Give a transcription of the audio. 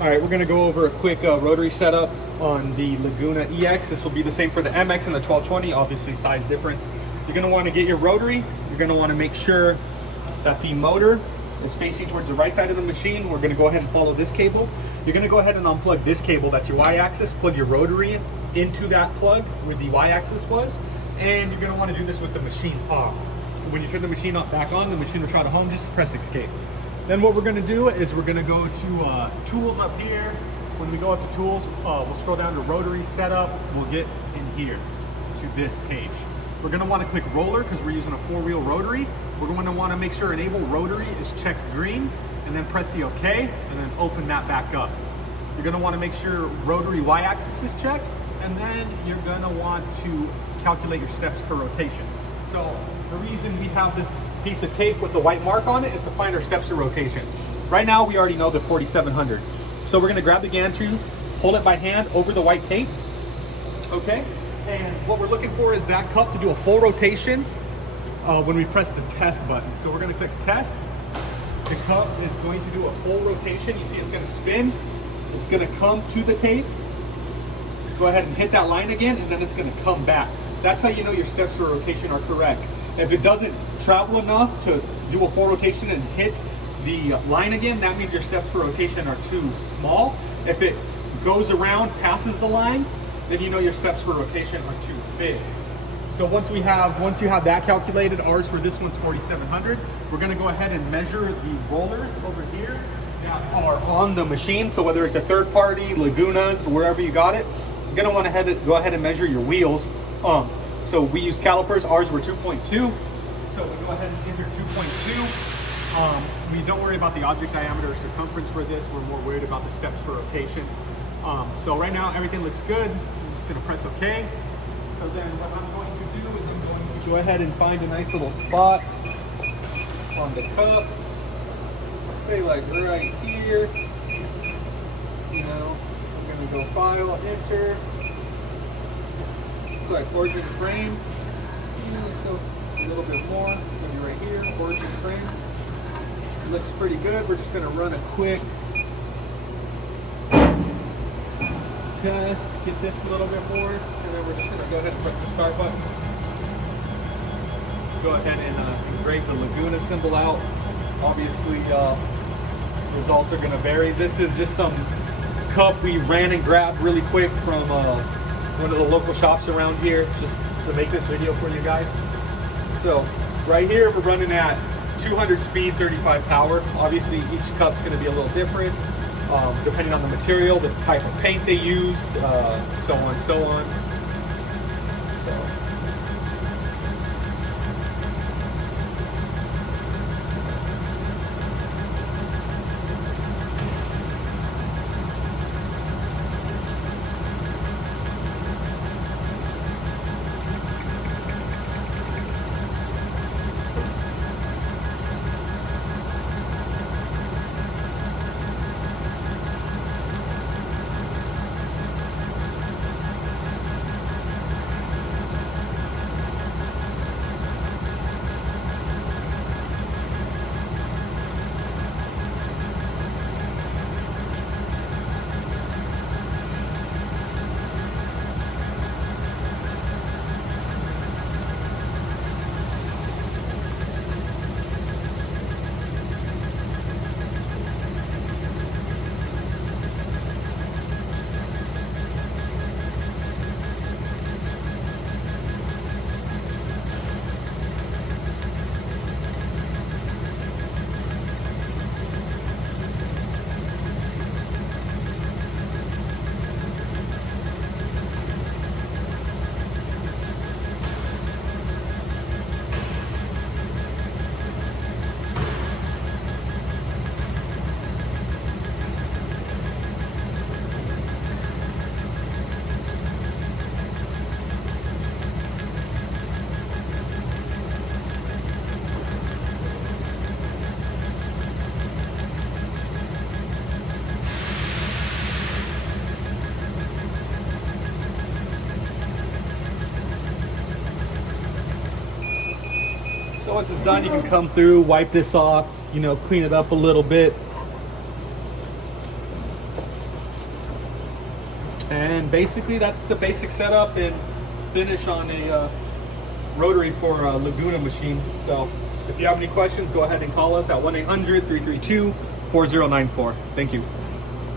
All right, we're gonna go over a quick rotary setup on the Laguna EX. This will be the same for the MX and the 1220, obviously size difference. You're gonna wanna get your rotary. You're gonna wanna make sure that the motor is facing towards the right side of the machine. We're gonna go ahead and follow this cable. You're gonna go ahead and unplug this cable, that's your Y-axis, plug your rotary into that plug where the Y-axis was, and you're gonna wanna do this with the machine off. When you turn the machine off back on, the machine will try to home, just press escape. Then what we're gonna do is we're gonna go to tools up here. When we go up to tools, we'll scroll down to Rotary Setup. We'll get in here to this page. We're gonna wanna click roller because we're using a 4-wheel rotary. We're gonna wanna make sure enable rotary is checked green, and then press the OK, and then open that back up. You're gonna wanna make sure rotary Y-axis is checked, and then you're gonna want to calculate your steps per rotation. So the reason we have this piece of tape with the white mark on it is to find our steps of rotation. Right now, we already know the 4,700. So we're gonna grab the gantry, hold it by hand over the white tape, okay? And what we're looking for is that cup to do a full rotation when we press the test button. So we're gonna click test. The cup is going to do a full rotation. You see it's gonna spin. It's gonna come to the tape. Go ahead and hit that line again, and then it's gonna come back. That's how you know your steps for rotation are correct. If it doesn't travel enough to do a full rotation and hit the line again, that means your steps for rotation are too small. If it goes around, passes the line, then you know your steps for rotation are too big. So once you have that calculated, ours for this one's 4,700, we're gonna go ahead and measure the rollers over here that are on the machine. So whether it's a third party, Lagunas, wherever you got it, you're gonna wanna go ahead and measure your wheels. So we use calipers, ours were 2.2. So we go ahead and enter 2.2. We don't worry about the object diameter or circumference for this. We're more worried about the steps for rotation. So right now everything looks good. I'm just gonna press OK. So then what I'm going to do is I'm going to go ahead and find a nice little spot on the cup. Say like right here. You know, I'm gonna go file, enter. Click origin frame. Let's go a little bit more. Maybe right here, origin frame. Looks pretty good. We're just gonna run a quick test, get this a little bit more, and then we're just gonna go ahead and press the start button. Go ahead and engrave the Laguna symbol out. Obviously, results are gonna vary. This is just some cup we ran and grabbed really quick from one of the local shops around here, just to make this video for you guys. So right here, we're running at 200 speed, 35 power. Obviously, each cup's gonna be a little different, depending on the material, the type of paint they used, so on, so on. Once it's done, you can come through, wipe this off, you know, clean it up a little bit. And basically that's the basic setup and finish on a rotary for a Laguna machine. So if you have any questions, go ahead and call us at 1-800-332-4094. Thank you.